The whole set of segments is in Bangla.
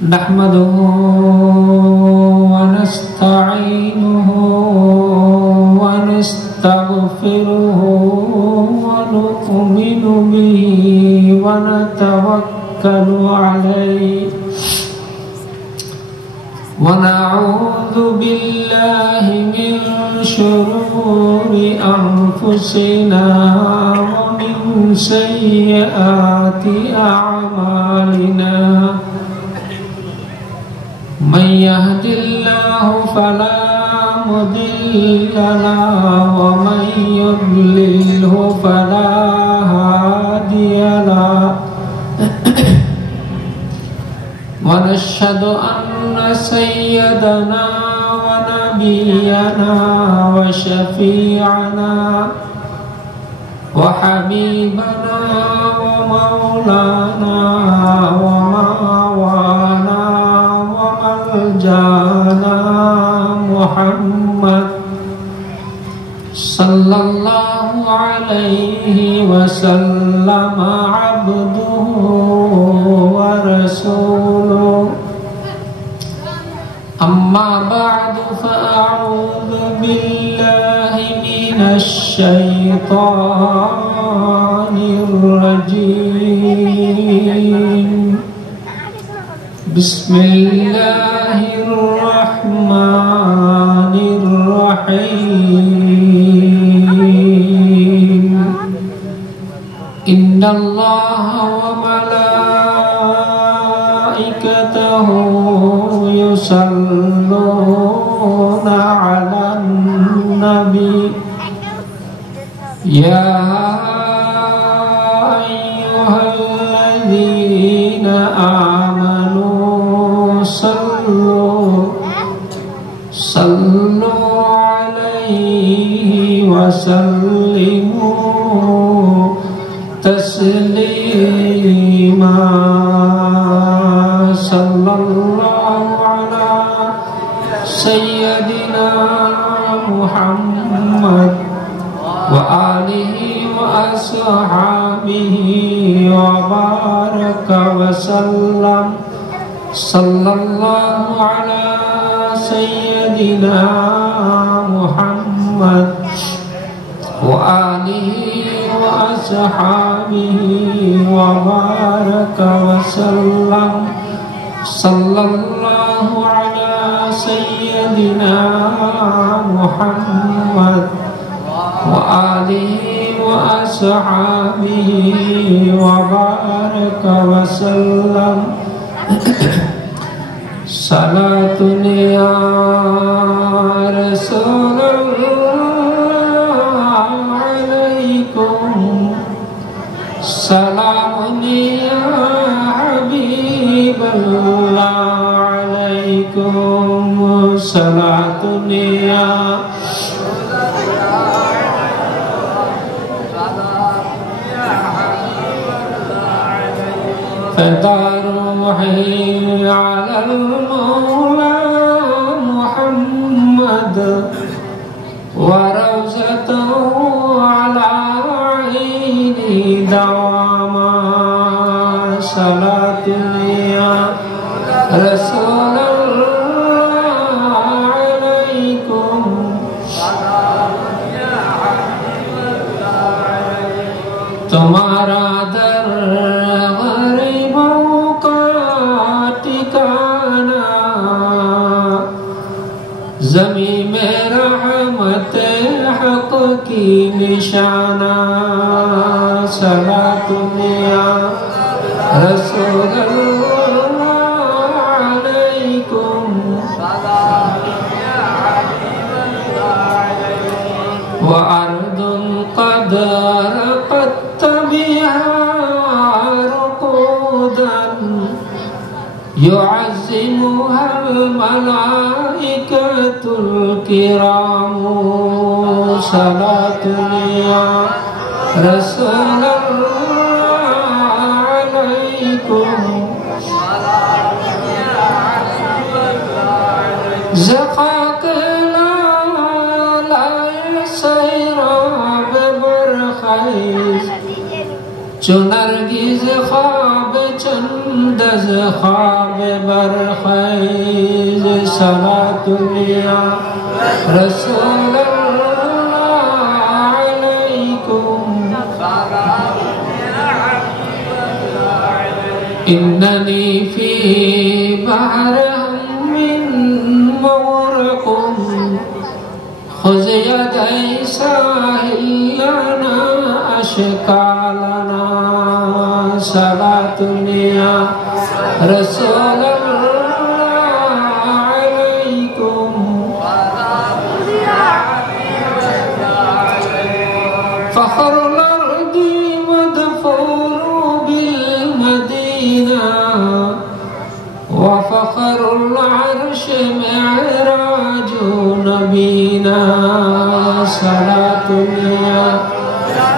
नहमदुहु व नस्तईनुहु व नस्तगफिरुहु व नु'मिनु बिही व नतवक्कलु अलैहि व नऊज़ु बिल्लाहि मिन शुरूरि अनफुसिना व मिन सय्यिआति अअमालिना मन यहदिल्लाहु फला मुदिल्ल लहु व मन युद्लिल्हु फला हादिय लहु व नशहदु अन्ना सय्यदना व नबियना व शफीअना व हबीबना व मौलाना व मावाना जाना मुहम्मद सल्लल्लाहु अलैहि वसल्लम अब्दुहु व रसूलुहु अम्मा बअदु फअऊज़ु बिल्लाहि मिनश शैतानिर रजीम बिस्मिल्लाहिर्रहमानिर्रहीम इन्नल्लाहा व मलाइकतहु युसल्लूना अलन नबी या अय्युहल्लज़ीना आमनू सल्लु अलैहि वसल्लिमू तस्लीमा सल्लल्लाहु अला सय्यदिना मुहम्मद व आलिहि व अस्हाबिहि व बारक व सल्लम सल्लल्लाहु अला सय्यदिना मुहम्मद व आलिहि व अस्हाबिहि व बारक व सल्लम सल्लल्लाहु अला सय्यदिना मुहम्मद व आलिहि व अस्हाबिहि व बारक व सल्लम सलातुन या रसूलल्लाह अलैकुम सलामुन या हबीबल्लाह अलैकुम सलातुन या फदारुही अलल मौला मुहम्मद व रौज़तहु अला ऐनी दवामा सलातुन या रसूलल्लाह अलैकुम तुम्हारा दर ज़मी में रहमत हक़ की निशाना सलातुन या रसूलल्लाह अलैकुम व अर्दुन क़द रक़त बिहा रुक़ूदन युअज़्ज़िमुहा अल-मलाइकतुल किरामु सलातुन या रसूलल्लाह अलैकुम ज़फ़ाक लाए सैराब बरख़ैज़ चुनरगिज़ ख्वाब चंदज़ ख्वाब बरखैज सलातुल्ला रसूलल्लाह अलैकुम इन्ननी फी बहर मिन मौरकुम खुज़ यदै साहिलना अशकालना सलातुल्ला रसूलल्लाह अलैकुम फ़ख्रुल अर्दी मदफूनु बिल मदीना व फ़ख्रुल अर्श मिअराजु नबीना सलातुल्ला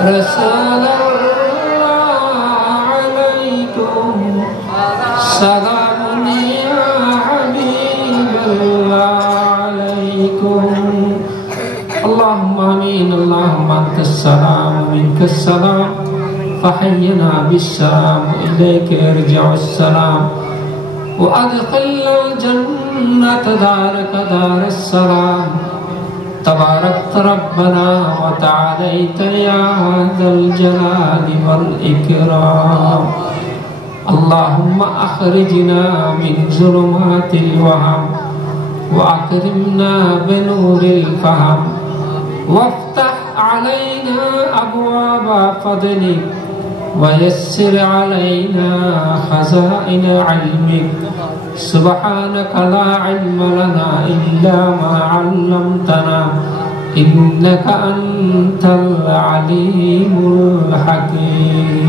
रसूलल्लाह अलैकुम सलामुन या हबीबल्लाह अलैकुम अल्लाहुम्मा आमीन अल्लाहुम्मा अंतस सलाम मिनकस सलाम फहय्यना बिस्सलाम इलैका यरजिउस सलाम व अदखिलना जन्नत दारक दारस सलाम तबारक रब्बना व तआलैत या ज़ल जलाली वल इकराम अल्लाहुम्मा अखरिजना मिन ज़ुलुमातिल वहम व अकरिमना बिनूरिल फ़हम वफ्तह अलैना अबवाब फ़ज़लिक व यस्सिर अलैना ख़ज़ाइन इल्मिक सुब्हानक ला इल्म लना इल्ला मा अल्लमतना इन्नका अंतल अलीमुल हकीम।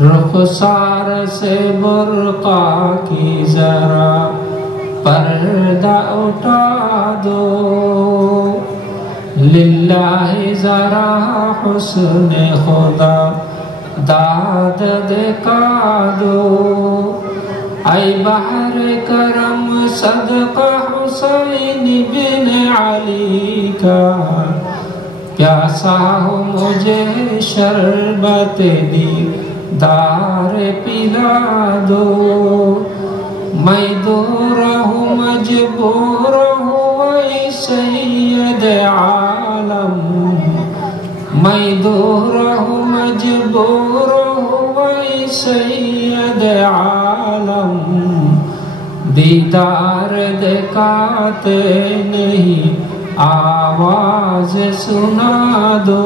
रुखसार से बुर्का की जरा पर्दा उठा दो लिल्लाहि जरा हुस्न खुदा दाद दिखा दो ऐ बहर करम सदका हुसैन बिन अली का प्यासा हो मुझे शरबत दी दार पिला दो मैं दूर हूँ मजबूर हूँ ऐ सैयद आलम मैं दूर हूँ मजबूर हूँ ऐ सैयद आलम दीदार दिखाते नहीं आवाज सुना दो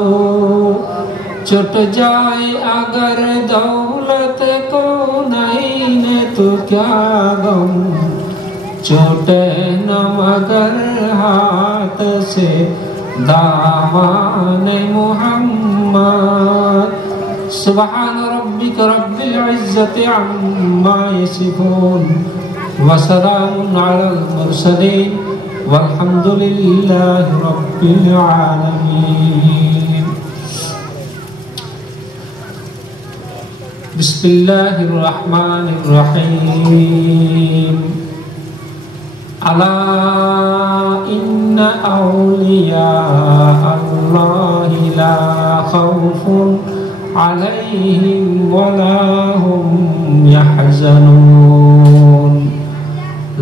छुट जाए अगर दौलत को नहीं ने तो क्या गम छूटे न मगर हाथ से दामन मुहम्मद सुब्हान रब्बिक रब्बिल इज्जति अम्मा यसिफून व सलामुन अलल मुरसलीन वल्हम्दुलिल्लाहि रब्बिल आलमीन। बिस्मिल्लाहिर्रहमानिर्रहीम अला इन्ना औलिया अल्लाहि ला खौफुन अलैहिम वला हुम यहज़नून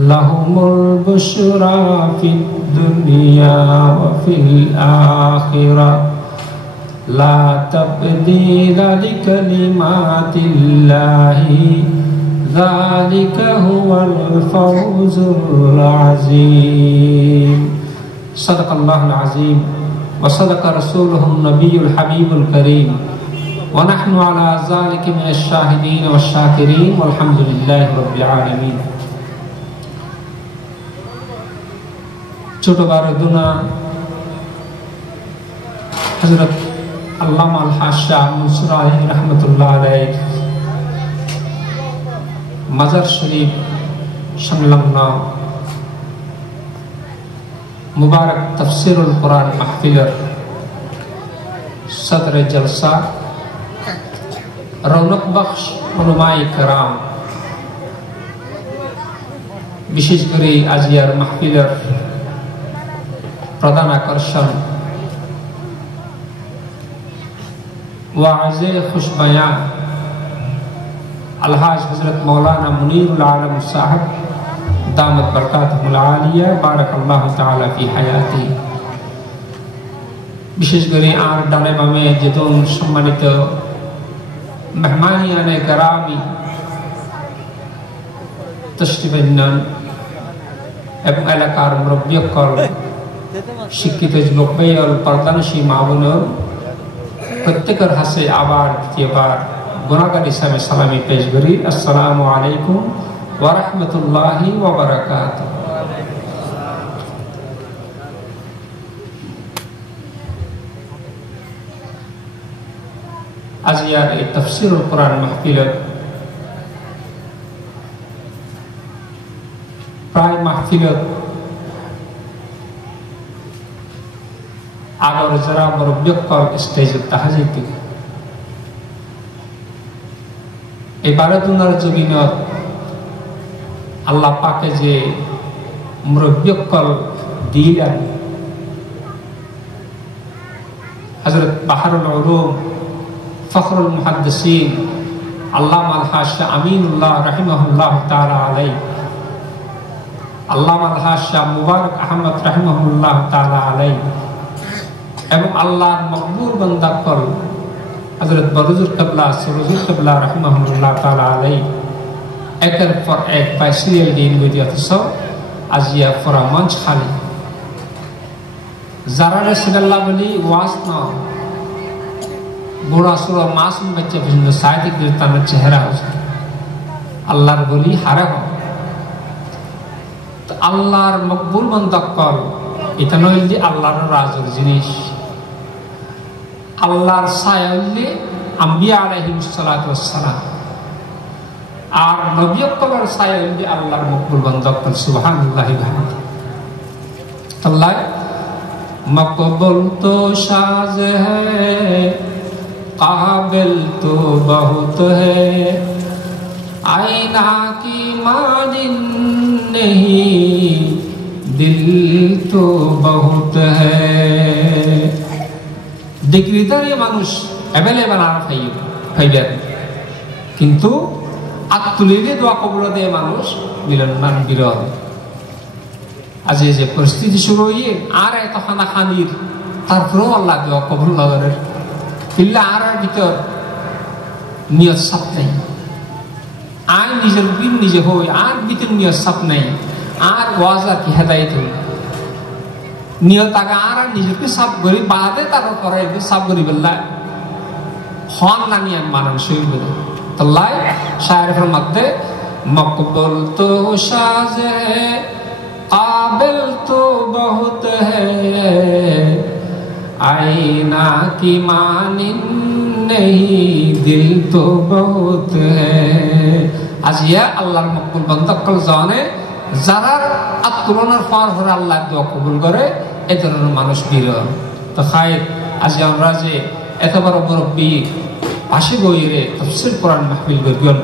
लहुमुल बुश्रा फिद दुनिया व फिल आखिरह ला तब्दील लिकलिमातिल्लाहि ज़ालिका हुवल फ़ौज़ुल अज़ीम। सदक़ल्लाहुल अज़ीम व सदक़ रसूलुहुन नबियुल हबीबुल करीम व नहनु अला ज़ालिका मिनश शाहिदीन वश शाकिरीन वल्हम्दुलिल्लाहि रब्बिल आलमीन। ছোট বারদুনা হযরত আল্লামা আল-হাজ শাহ মনসুর আলাইহি রাহমাতুল্লাহ আলাইহি মাজার শরীফ সংলগ্ন মুবারক তাফসীরুল কুরআন মাহফিলের সদরে জলসা রৌনক বখশ উলামায়ে কেরাম বিশেষ করে আজিয়ার মাহফিলের প্রধান আকর্ষণ वाज़े खुशबयां अलहाज हज़रत मौलाना मुनीरुल आलम साहब दामत बरकातुहुल आलिया बारकाल्लाहु ताआला फी हायाती। विशेष करे आर डाने बामे जेतुन सम्मानित मेहमानियाने करामी तशरीफान्नान এবং এলাকার মুরব্বিয়কল শিক্ষিত যুবক ভাই ও পর্দানশী মা বোনেরা প্রত্যেকের হাসে আবার দ্বিতীয়বার গুনাহগার হিসাবে সালামি পেশ করি। আসসালামু আলাইকুম ওয়া রাহমাতুল্লাহি ওয়া বারাকাতুহু। আজিয়ার এই তাফসীরুল কোরআন মাহফিলত প্রায় মাহফিলত আগর যারা মুরব্বিয়কল স্টেজে তাহাজিত এবারে দুনার জমিনত আল্লাহ পাকে যে মুরব্বিয়কল দিলেন হযরত বাহরুল উলুম ফখরুল মুহাদ্দিসিন আল্লামা আল-হাজ শাহ আমিনুল্লাহ রাহিমাহুল্লাহ তাআলা আলাইহি আল্লামা আল-হাজ শাহ মুবারক আহমদ রাহিমাহুল্লাহ তাআলা আলাইহি এবং আল্লাহর মকবুল বান্দাকল হযরত বরুজুল কিবলা সুরুজুল কিবলা রাহিমাহুল্লাহ তাআলা আলাইহি একের পর এক বাইসিরিয়াল দিন বিদিয়াতস আজিয়া ফরা মঞ্চ খালি যারা রাসূলুল্লাহ বলি ওয়াজ না বুড়া সুরা মাসুম বাচ্চা পর্যন্ত সাইদিক তার চেহারা আছে আল্লাহর বলি হারা হয়। তো আল্লাহর মকবুল বান্দাকল এটা নয় যে আল্লাহর রাজের জিনিস আল্লাহর ছায়া হইলে আম্বিয়া আলাইহিস সালাতু ওয়াস সালাম আর নবিয়কলের ছায়া হইলে আল্লাহর মকবুল বান্দাকল সুবহানাল্লাহি ওয়া বিহামদিহি। আল্লাহ মকবুল তো সাজ হ্যায় काबिल तो बहुत है आईना की मानिन नहीं दिल तो बहुत है। ডিগ্রিদারি মানুষ অ্যাভেলেবল আর ফাইবেন কিন্তু আত্মলিলে দোয়া কবুল দিয়ে মানুষ মিলনমান বিরল। আজ এই যে পরিস্থিতি শুরু হয়ে আর এত খানা খানির তারপরেও আল্লাহ দোয়া কবুল নগরের পিল্লা আর ভিতর নিয়ত সাপ নাই আর নিজের বিন নিজে হই আর ভিতর নিয়ত সাপ নাই আর ওয়াজা কি হেদায়েত হই নিয়ত আগে আর নিজেকে সাপ করি বাদে তার পরে সাপ করি বললা হন না নিয়ে মানন সই বলে তাল্লাই শায়রের মধ্যে মকবুল তো সাজ है काबिल तो बहुत है आईना की मानिन नहीं दिल तो बहुत है। আজিয়া আল্লাহর মকবুল বান্দাকল জানে যারা আত্মরণের পার হয়ে আল্লাহ দোয়া কবুল করে এ ধরনের মানুষ বিরল। তো খায়ের আজ আমরা যে এত বড় মুরব্বী পাশে বইরে তাফসীর কোরআন মাহফিল করবেন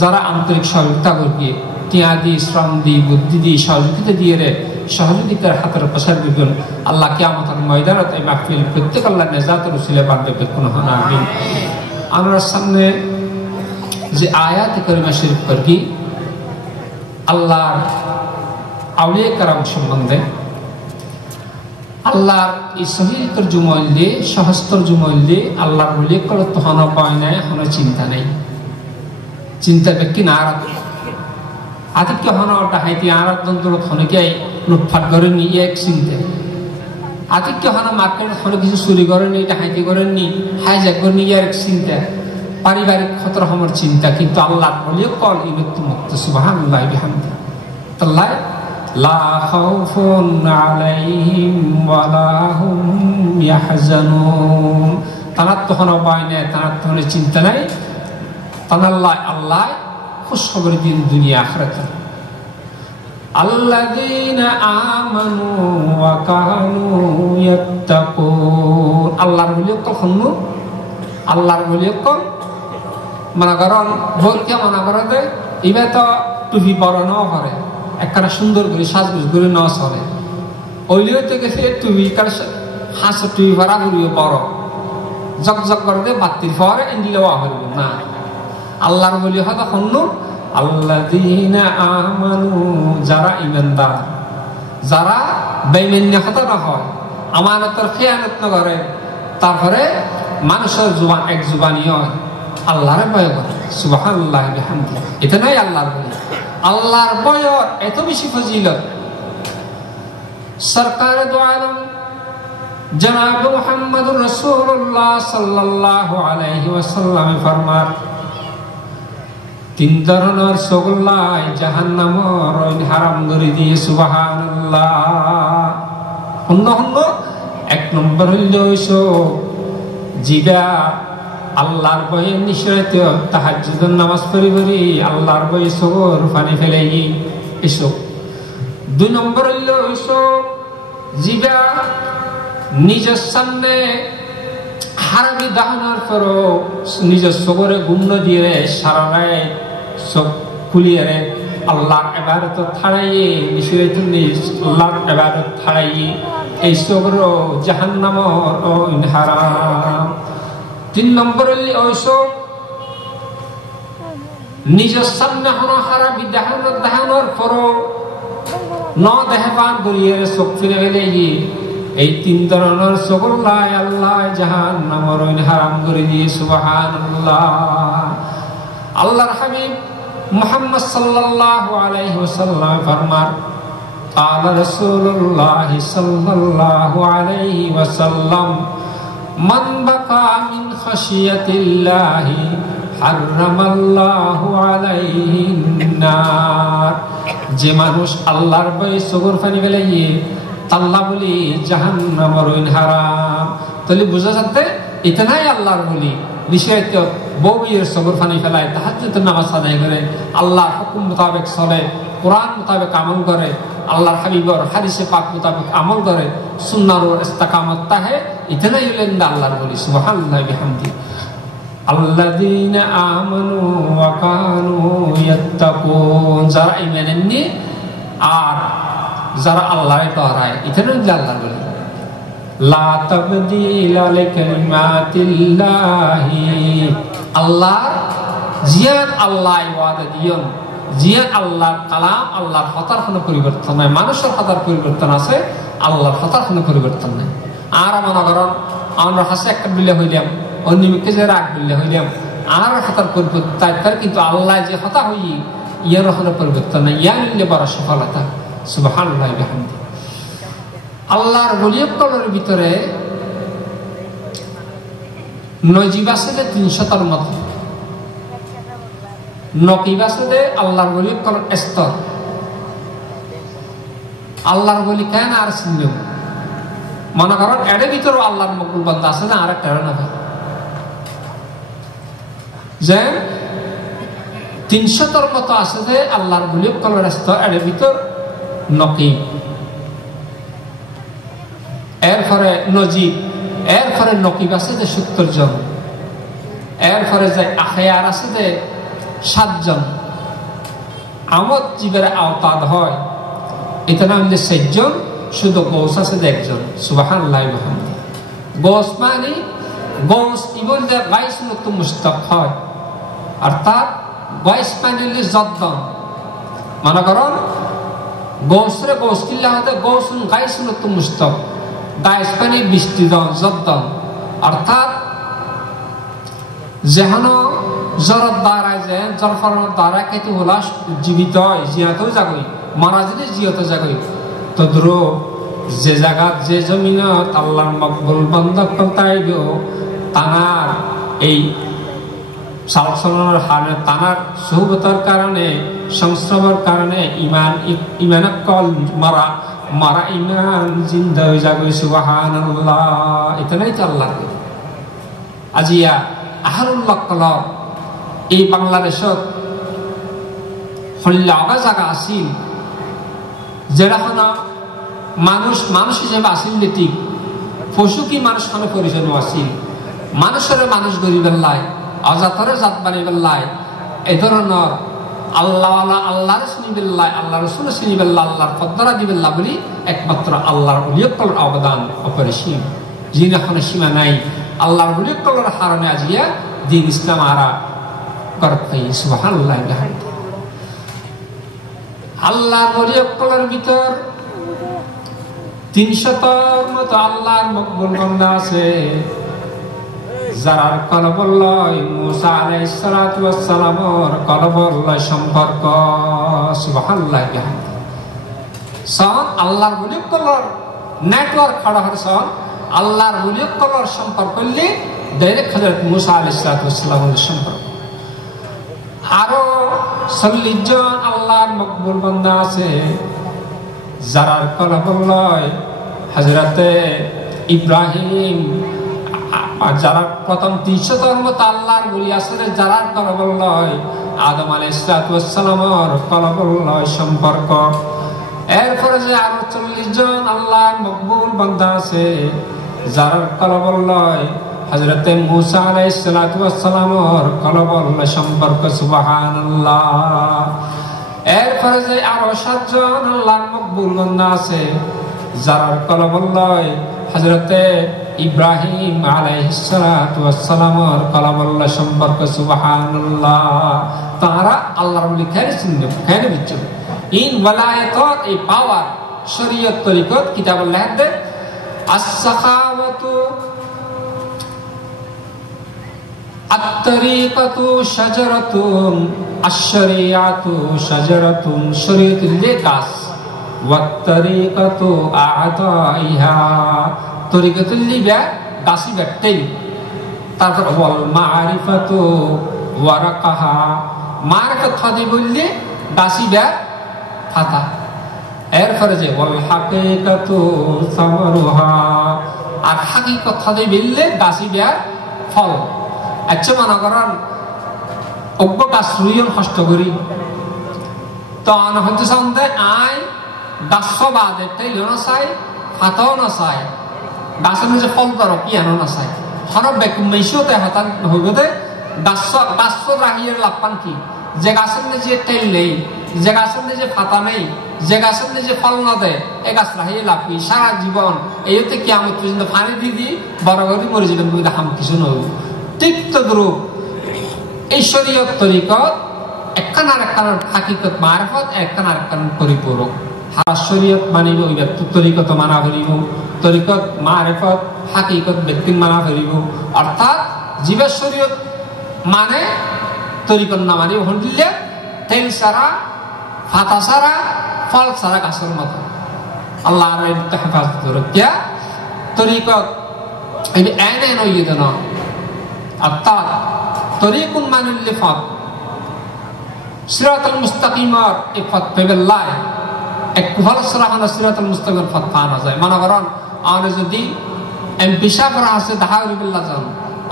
যারা আন্তরিক সহযোগিতা করবে টিয়া দি শ্রম দি বুদ্ধি দি সহযোগিতা দিয়ে রে সহযোগিতার হাতের প্রসার করবেন আল্লাহ কিয়ামতের ময়দানত এই মাহফিল প্রত্যেক আল্লাহ নেজাতের উসিলে বাঁধবে বেকুন হন আমিন। আমরা সামনে যে আয়াত কারিমা শরীফ পড়ি আল্লাহর আউলিয়া کرام সম্বন্ধে আল্লাহর এই সহিহ তরজুমা দিয়ে সহজ তরজুমা দিয়ে আল্লাহর ওলিয়া কল তো হন পায় না হন চিন্তা নাই চিন্তা ব্যক্তি না আদিত্য হন ওটা হাইতি আরাধন্তর হনকে লুটফাট করে নি এক চিন্তা আদিত্য হন মার্কেট হন কিছু চুরি করেনি এটা হাইতি করেননি হাইজ্যাক করে নিয়ে এক চিন্তা পারিবারিক খতর হমার চিন্তা কিন্তু আল্লাহর ওলিয়া কল ইবতু মুক্ত সুবহানাল্লাহি বিহামদিহি। তাল্লাহ লা খাউফুন আলাইহিম ওয়ালা হুম ইয়াহজানুন তানাত তো হন পায় না তানাত তো চিন্তা নাই তানাল্লাহ আল্লাহ খুশখবর দিন দুনিয়া আখিরাতে আল্লাযীনা আমানু ওয়া কানু ইয়াত্তাকুন আল্লাহর ওলিয়া কখনো আল্লাহর ওলিয়া কল মনে করেন ভোরকে মনে করে দে এবার তো টুপি বড় ন করে একটা সুন্দর করে সাজগুজ করে ন চলে ওইলিও তো গেছে টুপি কার হাঁস টুপি ভরা করিও বড় জগ করে বাতির পরে ইন্দিলে হইব না আল্লাহর বলি হলো হন্নু আল্লাযীনা আমানু যারা ঈমানদার যারা বেঈমানিয়ত না হয় আমানতের খেয়ানত না করে তারপরে মানুষের জুবান এক জুবানি হয় আল্লাহর ভয় করে সুবহানাল্লাহি বিহামদিহি এটা নাই আল্লাহর বলি আল্লাহর ভয়ের এত বেশি ফজিলত সরকার দু আলম জনাব মুহাম্মদুর রাসূলুল্লাহ সাল্লাল্লাহু আলাইহি ওয়াসাল্লাম ফরমান তিন ধরনের সকলাই জাহান্নামর হারাম করে দিয়ে সুবহানাল্লাহ অন্য এক নম্বর হইল জিবা আল্লাহর ভয়ে নিশ্চয়ত তাহাজ্জুদের নামাজ পড়ি আল্লাহর ভয়ে সগর পানি ফেলাই এসব দুই নম্বর হইল জিবা নিজের সামনে হারামি দাহানোর পরও নিজের সগরে গুণ্য দিয়ে সারা রায় সব খুলিয়ে আল্লাহর ইবাদত ছাড়াইয়ে নিশ্চয়ত আল্লাহর ইবাদত ছাড়াইয়ে এই সগর জাহান্নামর হারাম তিন নম্বর ওইসব নিজের সামনে হনো হারামি দাহানোর পরও ন দেহবান করিয়ে চোখ ফিরে গেলে এই তিন ধরনের সকলাই আল্লাহ জাহান্নামর হারাম করে দিয়ে সুবহানাল্লাহ আল্লাহর হাবিব মুহাম্মদ সাল্লাল্লাহু আলাইহি ওয়াসাল্লাম ফরমান قال رسول الله صلى الله عليه وسلم من بقى من خشية الله حرم الله عليه النار যে মানুষ আল্লাহর ভয়ে সগর পানি ফেলাইয়ে আল্লাহ বলি জাহান্নামর হারাম তাহলে বুঝা যাচ্ছে এটা নাই আল্লাহর বলি নিষেধ বউয়ের সগর পানি ফেলায় তাহাজ্জুদের নামাজ আদায় করে আল্লাহর হুকুম মোতাবেক চলে কোরআন মোতাবেক আমল করে আল্লাহর হাবিবর হাদিসে পাক মোতাবেক আমল করে সুন্নাহর ইস্তিকামত তাহে এটা নাই হলেন আল্লাহর বলি সুবহানাল্লাহি বিহামদিহি আল্লাযীনা আমানু ওয়া কানু ইয়াত্তাকুন যারা ঈমান আনে আর যারা আল্লাহর তরায় ইতনে আল্লাহর বলি লা তাবদীলা লিকালিমাতিল্লাহি আল্লাহ জিয়াত আল্লাহ ওয়াদা দিয়ন জিয়াত আল্লাহর কালাম আল্লাহর হতার কোনো পরিবর্তন নাই মানুষের হতার পরিবর্তন আছে আল্লাহর হতার কোনো পরিবর্তন নাই আর মনে করেন আমরা হাসে একটা বিলে হইলাম অন্যকে যে রাগ বিলে হইলাম আর হতার পরিবর্তন তার কিন্তু আল্লাহ যে হতা হই ইয়ার কোনো পরিবর্তন নাই ইয়া মিললে বড় সফলতা সুবহানাল্লাহি বিহামদিহি আল্লাহর ওলিয়তদের ভিতরে নজিব আছে 300টার মতো নকিব আছে আল্লাহর ওলিয়তর স্তর আল্লাহর ওলি কেন আর চিনলেও মনে করেন এর ভিতরে আল্লাহর মকবুল বান্দা আছে না আর একটা না যে 300টার মতো আছে যে আল্লাহর ওলিয়তর স্তর এর ভিতর নকিব এরপরে নজিব এরপরে নকিব আছে যে 70 জন এরপরে যে আখিয়ার আছে যে 7 জন আমদ জীবের আওতাদ হয় এটা নাম যে 6 জন শুধু গৌস আছে যে 1 জন সুবহানাল্লাহি ওয়া বিহামদিহি গৌস মানে গৌস ইবল যে 22 নতুন মুস্তাক হয় অর্থাৎ 22 মানে যদ্দন মনে করুন গৌসরে গৌস কিল্লা হতে গৌসুন 22 নতুন মুস্তাক 22 মানে 20 জন যদ্দন অর্থাৎ যেন জরত দ্বারায় যে জরফারণের দ্বারা কেতু হলাস জীবিত হয় জিয়াতেও জাগই মারা যদি জিয়াতে জাগই তদ্রু যে জায়গা যে জমিনত আল্লাহর মকবুল বান্দা তাইব তানার এই সালসনের হারে তানার সুহবতের কারণে সংশ্রমের কারণে ইমানক কল মারা ইমান জিন্দা হয়ে যাবে সুবহানাল্লাহ এটাই তো আল্লাহ আজিয়া আহলুল্লাহ কলব এই বাংলাদেশত হল্লা জায়গা আছিল যেটা মানুষ হিসেবে আসিল নীতি পশু কি মানুষ খানে পরিচয় আসিল মানুষের মানুষ গরিবের লাই অজাতরে জাত বানিবের লাই এ ধরনের আল্লাহ আল্লাহর শুনিবেল্লাই আল্লাহ রসুল শুনিবেল্লা আল্লাহর পদ্মরা দিবেল্লা বলি একমাত্র আল্লাহর ওলিয়তর অবদান অপরিসীম যিনি এখন সীমা নাই আল্লাহর বলি কলর হারনে আজিয়া দিন ইসলাম আরা গরব পাই সুবহানাল্লাহ। আল্লাহর বলি কলর ভিতর 300 মতো আল্লাহর মকবুল বান্দা আছে যারা কলবল্লাহ মুসা আলাইহিস সালাতু ওয়াস সালামের কলবল্লাহ সম্পর্ক সুবহানাল্লাহ। সন আল্লাহর বলি কলর নেটওয়ার্ক খড়া হর সন আল্লাহর বলি কলর সম্পর্ক করলে ডাইরেক্ট হযরত মুসা আলাইহিস সালাতু ওয়াস সালামের সম্পর্ক। আরো 40 জন আল্লাহর মকবুল বান্দা আছে যারা কলবল্লাহ হযরতে ইব্রাহিম, যারা প্রথম 300 মতো আল্লাহর বলি আছে যারা কলবল্লাহ আদম আলাইহিস সালাতু ওয়াস সালামের কলবল্লাহ সম্পর্ক। এরপরে যে আরো 40 জন আল্লাহর মকবুল বান্দা আছে যারা কলবল্লাহ হযরতে মুসা আলাইহিস সালাতু ওয়াস সালামের কলবল্লাহ সম্পর্ক সুবহানাল্লাহ। এরপরে যে আরো 7 জন আল্লাহর মকবুল বান্দা আছে যারা কলবল্লাহ হযরতে ইব্রাহিম আলাইহিস সালাতু ওয়াস সালামের কলবল্লাহ সম্পর্ক সুবহানাল্লাহ। তারা আল্লাহর বলি খাইর চিহ্ন খাইর বিচ্ছ ইন ওয়ালায়াত এই পাওয়ার শরীয়ত তরিকত কিতাবুল লাহদ আস-সাখাওয়াতু আত-তরিকাতু শাজারাতুন আশ-শরিয়াতু শাজারাতুন শরীয়তুল লিকাস ওয়াত-তরিকাতু আ'তাইহা তরিকাতুল লিবা গাছি ব্যাটেই। তারপর ওয়াল মারিফাতু ওয়ারাকাহা মারিফাত খাদি বললে গাছি ব্যাট পাতা। এরপরে যে ওয়াল হাকিকাতু সামারুহা আর হাকিকত খাদি বললে গাছি ব্যাট ফল। আচ্ছা মনে করেন অজ্ঞ গাছ রুইন কষ্ট করি তো হতে সন্দেহ আই গাছ বাদে তাইলেও না চাই হাতাও না চাই গাছের নিজে ফল ধরো পিয়ানো না চাই হরব বেকুম মেশিওতে হাতান হইবে দে গাছ রাহিয়ে লাভ কি যে গাছের নিজে তেল নেই, যে গাছের নিজে পাতা নেই, যে গাছের নিজে ফল না দেয় এই গাছ রাহিয়ে লাভ কি সারা জীবন এইতে কিয়ামত পর্যন্ত পানি দিয়ে দিই বড় করে মরে যেতে হাম কিছু নয়। ঠিক তদ্রূপ এই শরীয়ত তরিকত একখান আর একখান হাকিকত মারফত একখান আর একখান পরিপূরক। হারা শরীয়ত মানিব ওই ব্যক্তি তরিকত মানা ফেলিব, তরিকত মারফত হাকিকত ব্যক্তি মানা ফেলিব। অর্থাৎ জীবের শরীয়ত মানে তরিকত না মানি ওখান দিলে তেল ছাড়া ফাতা ছাড়া ফল ছাড়া গাছের মতো আল্লাহ হেফাজত রক্ষা তরিকত এনে নইয়ে দেন। অর্থাৎ তরিকুন মানুল্লি ফত সিরাতুল মুস্তাকিমর এই ফত পেবেল্লায় একটু ভালো সরাহানা সিরাতুল মুস্তাকিমের ফত পাওয়া যায়। মনে করেন আমরা যদি এমপি সাহেবরা আছে দাহাউরিবিল্লাহ যান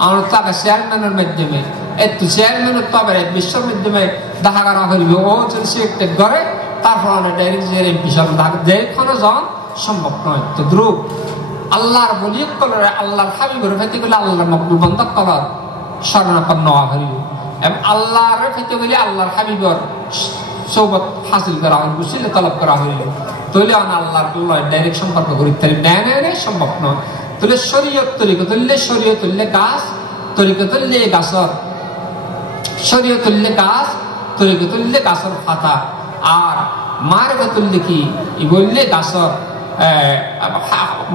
আমরা তাকে চেয়ারম্যানের মাধ্যমে একটু চেয়ারম্যানের তো আবার বিশ্বের মাধ্যমে দেখা করা হইব ও যদি সে একটা করে তারপর আমরা ডাইরেক্ট যে এমপি সাহেব যেখানে যান সম্ভব নয়। তো দ্রুপ আল্লাহর বলি কলরে আল্লাহর হাবিবের ফেতে গেলে আল্লাহর মকবুল বান্দা কলর শরণাপন্ন নেওয়া হইব এবং আল্লাহর ফেতে গেলে আল্লাহর হাবিবের সৌবত হাসিল করা হইব সিলে তলব করা হইব তৈলে আল্লাহর ডাইরেক্ট সম্পর্ক করি নেয় সম্ভব নয়। তাহলে শরীয়ত তরিকা তুললে শরীয়ত তুললে গাছ তরিকা তুললে গাছর শরীয়ত তুললে গাছ তরিকা তুললে গাছর পাতা আর মারফত তুললে কি বললে গাছর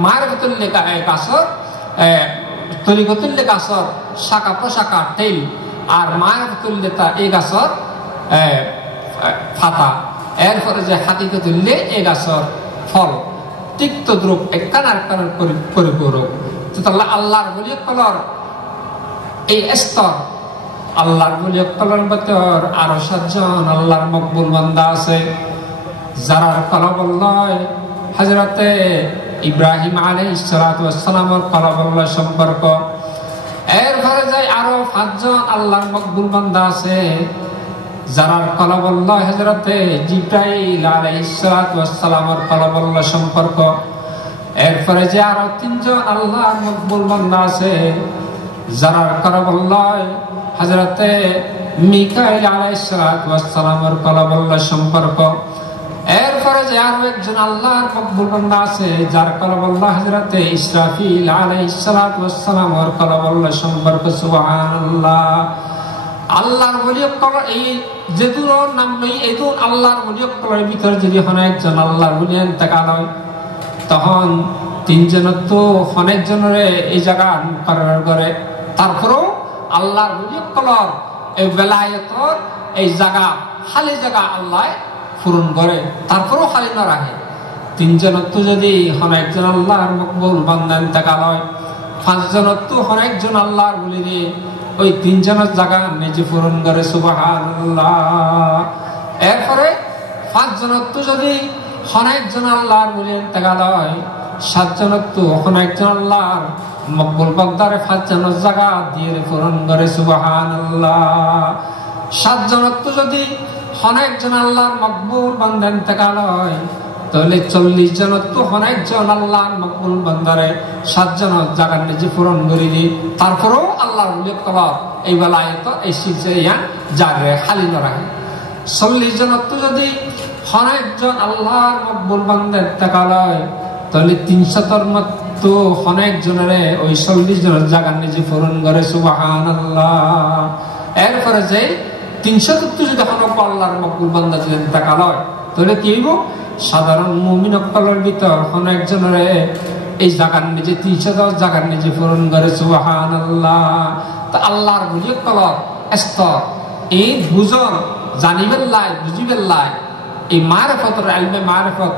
মারফত তুললে গাছর তরিকা তুললে গাছর শাখা প্রশাখা তেল আর মারফত তুললে তা এই গাছর পাতা। এরপরে যে হাতিকে তুললে এই গাছর ফল। তিক্ত দ্রুপ একখান আরেকখানের পরিপূরক। তাহলে আল্লাহর বলি কলর এই স্তর আল্লাহর বলি কলর ভেতর আরো 7 জন আল্লাহর মকবুল বান্দা আছে যারা কলবল্লাহ হযরতে ইব্রাহিম আলাইহিস সালাতু ওয়াস সালামের কলবল্লাহ সম্পর্ক। এরপরে যায় আরো 5 জন আল্লাহর মকবুল বান্দা আছে যারা কলবল্লাহ হযরতে জিবরাইল আলাইহিস সালাতু ওয়াস সালামের কলবল্লাহ সম্পর্ক। এরপরে যে আরো 3 জন আল্লাহর মকবুল বান্দা আছে যারা কলবল্লাহ হযরতে মিকাইল আলাইহিস সালাতু ওয়াস সালামের কলবল্লাহ সম্পর্ক। এর এরপরে যে আরো একজন আল্লাহর মকবুল বান্দা আছে যার কলব আল্লাহ হযরতে ইসরাফিল আলাইহিস সালাতু ওয়াস সালাম ওর কলব আল্লাহ সম্পর্ক সুবহানাল্লাহ। আল্লাহর ওলিয়ত করার এই যেদুর নাম নেই এদুর আল্লাহর ওলিয়ত করার ভিতরে যদি একজন আল্লাহর ওলি ইন্তেকাল হয় তখন তিনজন তো অনেকজনের এই জায়গা করার করে তারপরেও আল্লাহর ওলিয়ত করার এই বেলায়েতর এই জায়গা খালি জায়গা আল্লাহ পূরণ করে তারপরেও খালি না রাখে। তিনজন তো যদি একজন আল্লাহর মকবুল বান্দা ইন্তেকাল হয় পাঁচজন তো একজন আল্লাহর ওলি দিয়ে ওই তিনজনের জায়গা নিজে পূরণ করে সুবহানাল্লাহ। এরপরে পাঁচজন তো যদি একজন আল্লাহর ওলি ইন্তেকাল হয় সাতজন তো একজন আল্লাহর মকবুল বান্দারে পাঁচজনের জায়গা দিয়ে পূরণ করে সুবহানাল্লাহ। সাতজন তো যদি একজন আল্লাহর মকবুল বান্দা ইন্তেকাল হয় তাহলে 40 জন তো একজন আল্লাহর মকবুল বান্দারে সাতজনের জায়গা নিজে পূরণ করে দিই তারপরেও আল্লাহর উল্লেখ করা এই বেলায়ত এই সিলসিলা জারে খালি না রাখে। 40 জন তো যদি একজন আল্লাহর মকবুল বান্দা ইন্তেকাল হয় তাহলে 300 মতো একজনের ওই 40 জনের জায়গা নিজে পূরণ করে সুবহানাল্লাহ। এরপরে যে 300 যদি আল্লাহর মকবুল বান্দা যদি ইন্তেকাল হয় তাহলে কি হইব সাধারণ মুমিন অকলের ভিতর একজনের এই জায়গার নিজে 310 জায়গার নিজে পূরণ করে সুবহানাল্লাহ। তো আল্লাহর ওলিয়ত করার স্তর এই বুঝন জানিবেন লাই বুঝিবেন লাই এই মারিফতের ইলমে মারিফত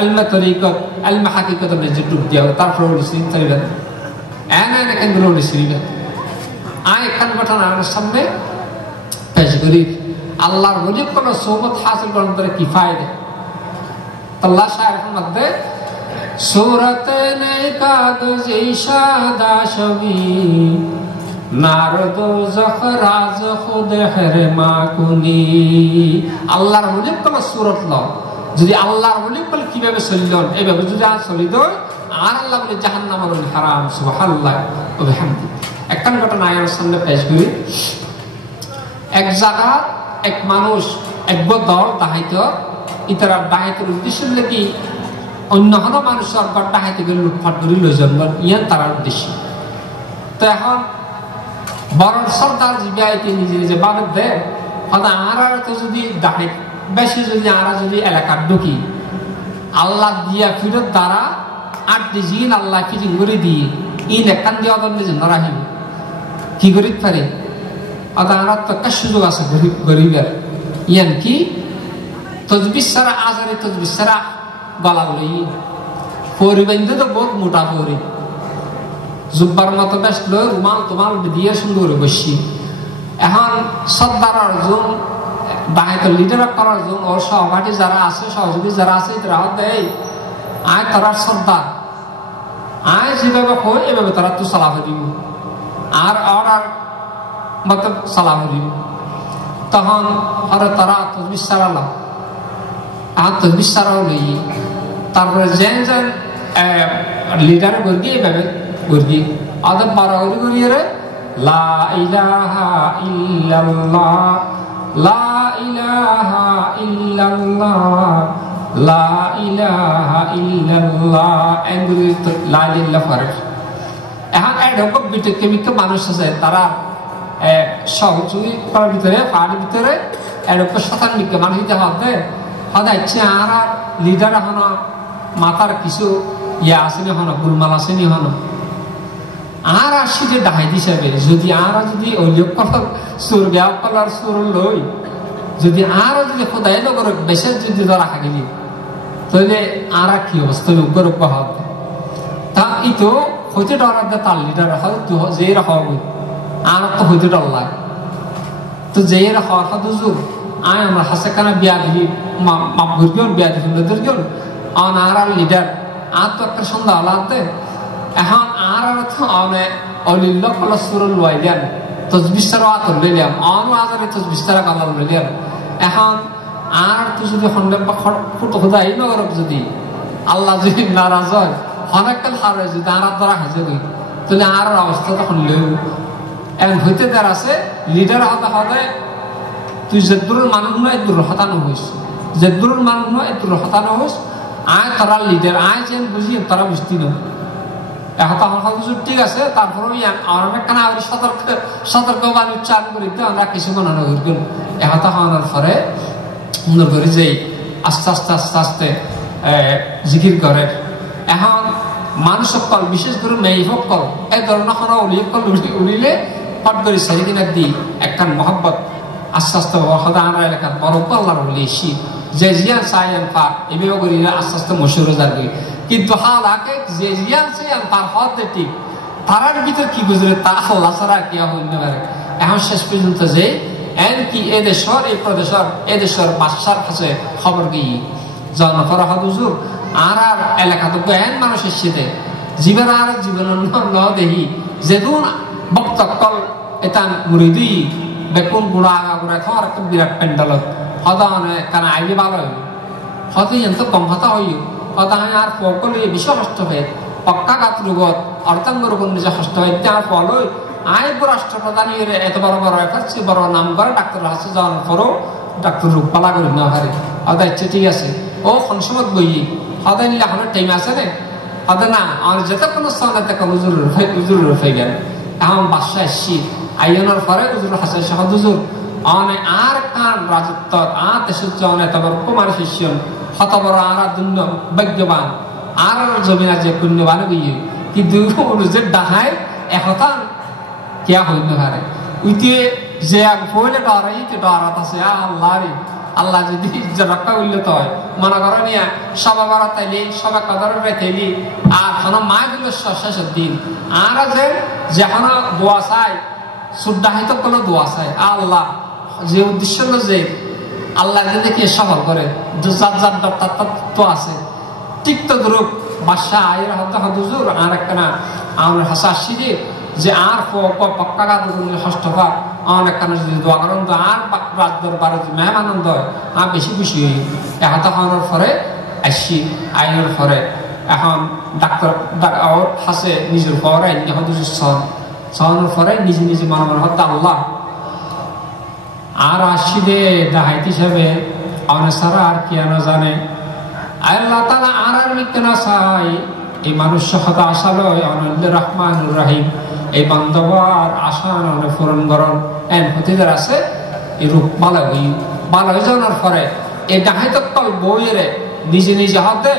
ইলমে তরিকত ইলমে হাকিকত নিজে ডুব দিয়া তারপর ওলিসিন চাইবেন এনে কেন্দ্র ওলিসিন আয় একখান ঘটনা আমার সামনে পেশ করি। আল্লাহর ওলিয়ত করার সোহবত হাসিল করার দ্বারা কি ফায়দা আল্লাহ শায়ের মধ্যে সূরাতে নেকাদ জিশাদা শবি নারদ জখরাজ খুদ হেরে মাকুনি। আল্লাহর ওলিয়ত করার সূরত ল যদি আল্লাহর ওলিয়ত বলে কিভাবে চললেন এইভাবে যদি আর চলিত আর আল্লাহ বলে জাহান্নামের হারাম সুবহানাল্লাহ ওয়া বিহামদি। একখান ঘটনা আমার সামনে পেশ করি। এক জায়গা এক মানুষ এক দল দাহিত ইতারা ডাহাইতের উদ্দেশ্য নাকি অন্য কোনো মানুষের ডাহাইতে গেলে লুটপাট করে লই যান ইয়ান তার উদ্দেশ্য। তো এখন বড় সর্দার জিবিআইতে নিজে নিজে বাদ দেয় আর তো যদি ডাহাই বেশি যদি আরা যদি এলাকার ঢুকি আল্লাহ দিয়া ফিরত দ্বারা 8 দিন আল্লাহ ফিজিং করে দিয়ে ইন একখান দিয়ে অদর নিজে নরাহিব কি করিত পারে আর তো একটা সুযোগ আছে গরিবের ইয়ান কি তজবিজ ছাড়া আজারে তজবিজ ছাড়া গলা লই পরিবেন্দে তো বহুত মোটা পরি জুব্বার মতো বেশ লো রুমাল তোমাল দিয়ে সুন্দর বসি। এখন সর্দার অর্জুন ডাহাইতের লিডার করার জন্য ওর সহপাঠী যারা আছে সহযোগী যারা আছে তারা দেয় আয় তারা সর্দার আয় যেভাবে হয় এভাবে তারা তো সালাহ দিব আর আর মতো সালাহ দিব। তখন আরে তারা তজবিজ ছাড়ালাম আর তজবিজ ছাড়াও লই তারপরে যেন যেন লিডারে গর্গি এইভাবে গর্গি আদব বারাগরি করিয়ে লা ইলাহা ইল্লাল্লাহ লা ইলাহা ইল্লাল্লাহ লা ইলাহা ইল্লাল্লাহ এগুলি লা ইলাহা ফারক। এখন এরকম বিটকে মানুষ আছে তারা সহযোগী করার ভিতরে পাহাড়ের ভিতরে এরকম শতাংশ মানুষ হতে হচ্ছে আর লিডার হন মাথার কিছু ইয়ে আসেনি হন গুলমাল আসেনি হন আর আসি যে ডাহাই হিসাবে যদি আর যদি অলিয়ক কলার সুর গ্যাপ কলার সুর লই যদি আর যদি খোদাই নগর বেশের যদি রাখা গেলি তাহলে আর কি অবস্থা উগ্র হবে তা ই তো হইতে ডরার দে তার লিডার হয়তো যে রাখা আর তো হইতে ডর লাগে তো যে রাখা হাদুজুর আয় আমরা হাসে কানা বিয়া দিবি মাপ ঘুরগিয়ন বিয়া দিবি নদর গিয়ন অন আর লিডার আর তো একটা সন্ধ্যা আলাদা এখন আর তো অনে অলিল্ল কলা সুর লই দেন তজবিস্তার আতর লইলাম অন আজারে তজবিস্তার কালার লইলাম এখন আর তো যদি হন্ডে ফুটো খোদাই নগর যদি আল্লাহ যদি নারাজ হয় অনেককাল হারে যদি আর দ্বারা হাজে হই তাহলে আর অবস্থা তখন লেউ এখন হইতে দেওয়ার আছে লিডার হতে হবে তুই যে দূর মানুষ নয় দূর হতানো হইস যে দূর মানুষ নয় দূর হতানো হোস আয় তারা লিডার আয় যেন বুঝি তারা বুঝতি না এখন হুজুর ঠিক আছে তারপরে অনেক কানা সতর্কবাণী উচ্চারণ করি তো আমরা কিছু মনে করি এখন হওয়ার পরে মনে করি যে আস্তে আস্তে আস্তে আস্তে জিকির করে এখন মানুষ সকল বিশেষ করে মেয়ে সকল এই ধরনের উলিকল উড়িলে পট করে সারি কিনা দি একখান মহব্বত আস্তে আস্তে সদা আমরা এলাকার বড় আল্লাহর বলি এসি যে জিয়ান সায়ান পার এভাবে করি আস্তে আস্তে মশুর যাবে কিন্তু হাল আগে যে জিয়ান সায়ান পার হতে ঠিক তারার ভিতর কি বুঝলে তা আল্লাহ ছাড়া কি হইতে পারে এখন শেষ পর্যন্ত যে এমনকি এদেশের এই প্রদেশের এদেশের বাদশার কাছে খবর গিয়ে জন করা হুজুর আর আর এলাকা তো এন মানুষের সাথে জীবন আর জীবন ন দেখি যেদিন বক্তকল এটা মুড়ি দিই বেকুন গুড়া আগা গুড়া খাওয়ার একটা বিরাট প্যান্ডালত হদা মানে কারণ আইলে ভালো হইল হতে এত কম হতা হইল হতা হয় আর সকলে বেশি কষ্ট হয় পক্কা গাত রোগত অর্থাঙ্গ রোগ নিজে কষ্ট হয় তার ফল আয় রাষ্ট্রপ্রধান এত বড় বড় একাচ্ছি বড় নাম করে ডাক্তার হাসে যাওয়ার পরও ডাক্তার রোগ পালা করি না হারে হদা ইচ্ছে ঠিক আছে ও ফনসমত বই হদা নিলে এখন টাইম আছে রে হদা না আমার যেতে কোনো স্থানে দেখা উজুর ফাইবেন এখন বাদশা এসছি আইনের পরে উজুর হাসান শাহ হুজুর অনেক আর কান রাজত্ব আর দেশের জন্য এত বড় কুমার শিষ্য হত বড় আর দুন্য ভাগ্যবান আর জমিনা যে পুণ্যবান গিয়ে কিন্তু যে ডাহায় একতা কেয়া হইতে পারে উইতে যে পড়লে ডরাই ডরাত আছে আল্লাহ রে আল্লাহ যদি রক্ষা করলে তো হয় মনে করো নিয়া সবা বারা তাইলি সবা কদর তাইলি আর হনো মা দিল শেষের দিন আর যে যেখানে দোয়া চাই সুদ্দা হয়তো কোনো দোয়া চাই আল্লাহ যে উদ্দেশ্য যে আল্লাহ যদি কে সফল করে যার যার তো আছে ঠিক তো গ্রুপ বাদশাহ আয়ের হুজুর আর একটা আমার হাসা আসছি যে আর পক্কা গাছ হস্তফা অনেক কারণে যদি দোয়া করেন তো আর রাত দরবারে মেহমানন্দ হয় আর বেশি খুশি হই এত হওয়ার পরে আসছি আইনের পরে এখন ডাক্তার হাসে নিজের পরে আইনি হুজুর সহানোর পরে নিজে নিজে মনে মনে হতো আল্লাহ আর আসছি দে দাহাইত হিসাবে অনেক সারা আর কি না জানে আল্লাহ তালা আর কেন চাই এই মানুষ হতা আশালয় অনন্দ রহমানুর রাহিম এই বান্ধবার আশা অনেক পূরণ করণ এন হতিদের আছে এই রূপ ভালো হয়ে যাওয়ার পরে এই ডাহাইতকল বইয়ের নিজে নিজে হতে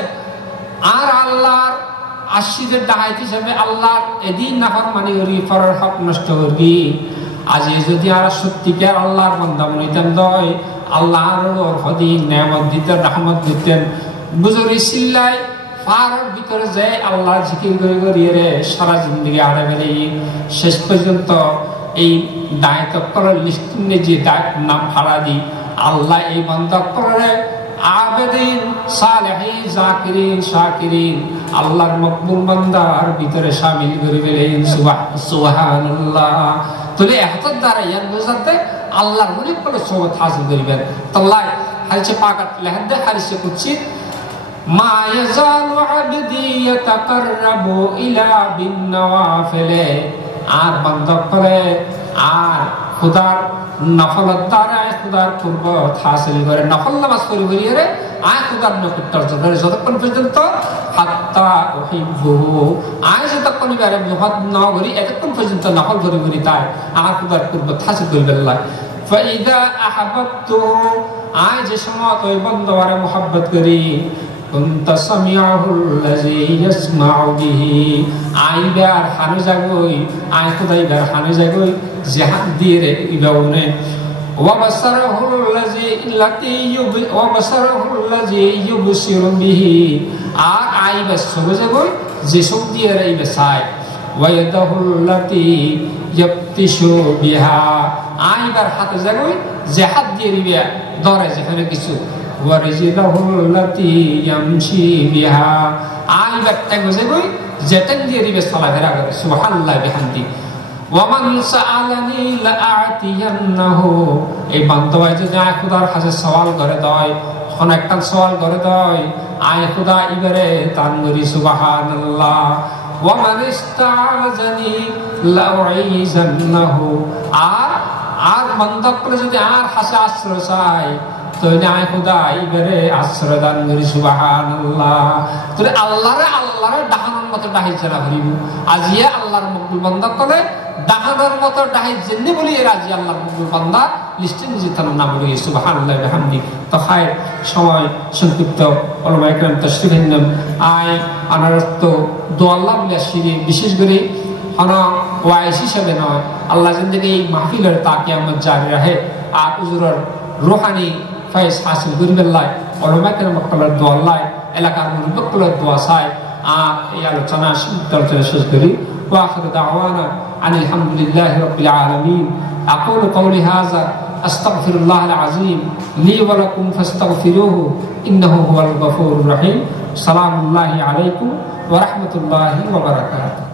আর আল্লাহর আশিদের ডাহাইত হিসাবে আল্লাহর এদিন নাফর মানি করি পরের হক নষ্ট করবি আজ যদি আর সত্যিকার আল্লাহর বান্দা মনিতেন দয় আল্লাহর হদিন নেয়ামত দিতেন রহমত দিতেন বুজুরি সিল্লাই পাহাড়ের ভিতরে যে আল্লাহ জিকির করিয়ে রে সারা জিন্দগি আড়ে বেড়ে শেষ পর্যন্ত এই দায়িত্বের লিস্ট যে নাম ভাড়া দি আল্লাহ এই বান্দা আবেদিন সালেহিন জাকিরিন শাকিরিন আল্লাহর মকবুল বান্দার ভিতরে শামিল করে ফেলেন সুবহানাল্লাহ তাহলে এত দ্বারা ইয়ান বোঝাতে আল্লাহর অনেক বড় সওয়াব হাসিল করিবেন আল্লাহ হাদিসে পাকাত লেখে হাদিসে কুদসি মা ইয়াজালু আবদি ইয়াতাকাররাবু ইলা বিন নওয়াফিল আর বান্দা করে আর খুদার নফলত দ্বারা খুদার পূর্ব হাসিল করে নফল নামাজ পড়ি করিয়ে আয় খুদার নৈকট্য অর্জন করে যতক্ষণ পর্যন্ত হাত্তা উহিব্বুহু আয় যতক্ষণ ইবারে মুহাদ না করি এতক্ষণ পর্যন্ত নফল করি তাই আর খুদার পূর্ব হাসিল করবে আল্লাহ ফাইদা আহাব্বতুহু আয় যে সময় ওই বান্দারে মুহাব্বত করি কুনতা সামিউল্লাযী ইয়াসমাউ বিহি আইবার হানে যাগই আয় খুদাই বার হানে যাগই জিহাদ দিয়ে রে ইবাউনে ওয়া বাসারুল্লাযী ইউবসিরু বিহি আর আইবা সবে যাগই যে সব দিয়ে রে ইবাসাই ওয়া ইয়াদাহুল্লাতী ইয়াবতিশু বিহা আইবার হাতে যাগই জিহাদ দিয়ে রিবা ধরে যেখানে কিছু ওয়ারিজিলাহুল্লাতী ইয়ামশি বিহা আইবার টাইমে যাগই যেতেন দিয়ে রিবা চলাফেরা করে সুবহানাল্লাহ বিহামদি ওয়ামান সাআলানি লাআতিয়ান্নাহু এই বান্দায় যদি আয় খুদার কাছে সওয়াল করে দেয় কোন একটা সওয়াল করে দেয় আয় খুদা ইবারে তানগরি সুবহানাল্লাহ ওয়ামান ইস্তাআযানি লাউইজান্নাহু আর আর বান্দা করে যদি আর হাসে আশ্রয় চাই তো আয় খোদাই বেরে আশ্রয় দান করি সুবহানাল্লাহ। তো আল্লাহরে ডাহানোর মতো ডাহি চেনা ভরিব আজিয়া আল্লাহর মকবুল বান্দা করে ডাহানোর মতো ডাহি জেনে বলি এর আজি আল্লাহর মকবুল বান্দা লিস্টে নিজে তার নাম রয়ে সুবহানাল্লাহ বিহামদি। তো খায় সময় সংক্ষিপ্ত ওলামা ইকরাম তাশরীফ আনলেন আয় আনারত দোয়া আল্লাহ বলে শিরি বিশেষ করে হনা ওয়াইস হিসাবে নয় আল্লাহ জিন্দগি এই মাহফিলের তা কিয়ামত জারি রাহে আর উজুরের রুহানি ফাইজ হাসিল করিবেল্লাহ ওলামা ইকরাম বক্তব্যের দোয়া আল্লাহ এলাকার মুরব্বীদের দোয়া চাই আর এই আলোচনা শেষ করি। وآخر دعوانا أن الحمد لله رب العالمين أقول قولي هذا أستغفر الله العظيم لي ولكم فاستغفروه إنه هو الغفور الرحيم. سلام الله عليكم ورحمة الله وبركاته.